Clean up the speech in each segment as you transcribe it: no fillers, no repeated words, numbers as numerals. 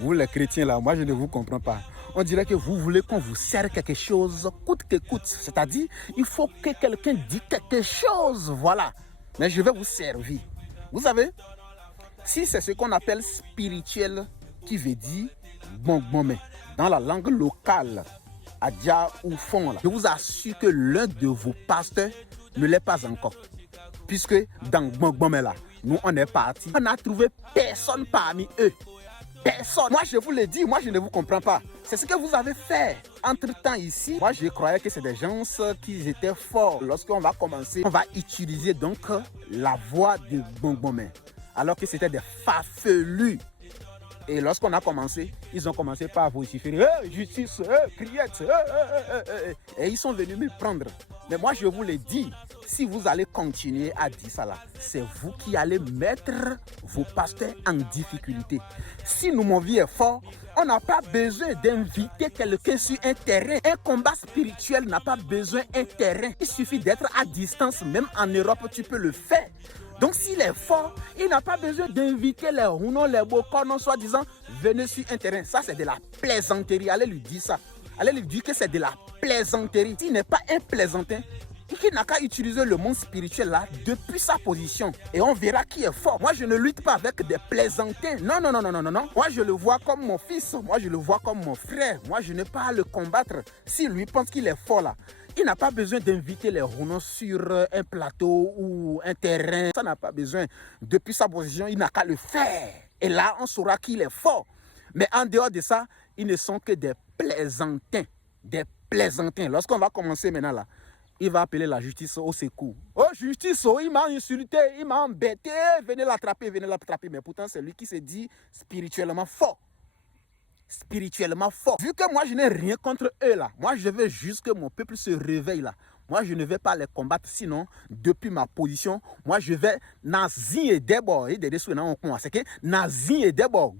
Vous les chrétiens là, moi je ne vous comprends pas. On dirait que vous voulez qu'on vous serve quelque chose coûte que coûte. C'est-à-dire, il faut que quelqu'un dise quelque chose, voilà. Mais je vais vous servir. Vous savez, si c'est ce qu'on appelle spirituel, qui veut dire bon, mais dans la langue locale, Adja ou Fon, là, je vous assure que l'un de vos pasteurs ne l'est pas encore. Puisque dans bon, mais là, nous on est parti, on n'a trouvé personne parmi eux. Personne. Moi, je vous le dis, moi, je ne vous comprends pas. C'est ce que vous avez fait. Entre-temps, ici, moi, je croyais que c'est des gens qui étaient forts. Lorsqu'on va commencer, on va utiliser donc la voix de Bonbonmen. Alors que c'était des farfelus. Et lorsqu'on a commencé, ils ont commencé par vociférer justice, criette, et ils sont venus me prendre. Mais moi, je vous le dis, si vous allez continuer à dire ça là, c'est vous qui allez mettre vos pasteurs en difficulté. Si nous, mon vie est fort, on n'a pas besoin d'inviter quelqu'un sur un terrain. Un combat spirituel n'a pas besoin d'un terrain. Il suffit d'être à distance, même en Europe, tu peux le faire. Donc s'il est fort, il n'a pas besoin d'inviter les Rounon, les Bokonon, soi-disant, venez sur un terrain. Ça, c'est de la plaisanterie. Allez lui dire ça. Allez lui dire que c'est de la plaisanterie. S'il n'est pas un plaisantin, il n'a qu'à utiliser le monde spirituel là depuis sa position. Et on verra qui est fort. Moi, je ne lutte pas avec des plaisantins. Non. Moi, je le vois comme mon fils. Moi, je le vois comme mon frère. Moi, je n'ai pas à le combattre. S'il lui pense qu'il est fort là, il n'a pas besoin d'inviter les Rounon sur un plateau ou un terrain. Ça n'a pas besoin. Depuis sa position, il n'a qu'à le faire. Et là, on saura qu'il est fort. Mais en dehors de ça, ils ne sont que des plaisantins. Des plaisantins. Lorsqu'on va commencer maintenant là, il va appeler la justice au secours. Oh, justice, il m'a insulté, il m'a embêté. Venez l'attraper. Mais pourtant, c'est lui qui se dit spirituellement fort. Spirituellement fort. Vu que moi je n'ai rien contre eux là, moi je veux juste que mon peuple se réveille là. Moi je ne vais pas les combattre, sinon depuis ma position, moi je vais nazi et d'abord et des sous on c'est que nazi et d'abord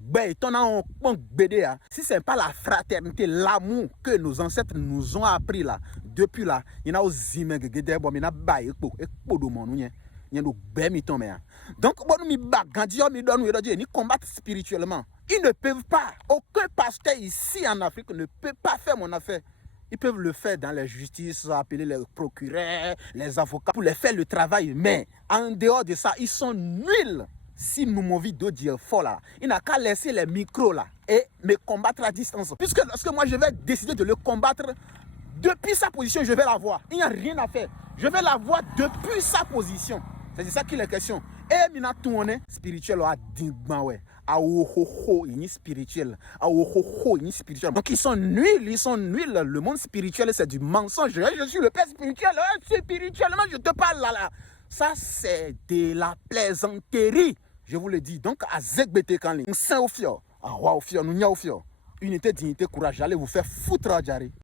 si c'est pas la fraternité, l'amour que nos ancêtres nous ont appris là, depuis là, il y a aussi d'abord mais na ba ekpo do mon donc ni combattre spirituellement. Ils ne peuvent pas. Aucun pasteur ici en Afrique ne peut pas faire mon affaire. Ils peuvent le faire dans la justice, appeler les procureurs, les avocats pour les faire le travail. Mais en dehors de ça, ils sont nuls. Si nous m'ont vu de dire fort là, il n'a qu'à laisser les micros là et me combattre à distance. Puisque lorsque moi je vais décider de le combattre, depuis sa position, je vais la voir. Il n'y a rien à faire. Je vais la voir depuis sa position. C'est ça qu'il est question. Et mina tourne spirituel a dingbawe. Spirituel. Spirituel. Donc ils sont nuls. Le monde spirituel, c'est du mensonge. Je suis le père spirituel. Spirituellement, je te parle là. Ça, c'est de la plaisanterie. Je vous le dis. Donc, à Zegbete Kanli, Saint Ophio, à Roi Ophio, Nounia Ophio, unité, dignité, courage. Allez vous faire foutre à Djari.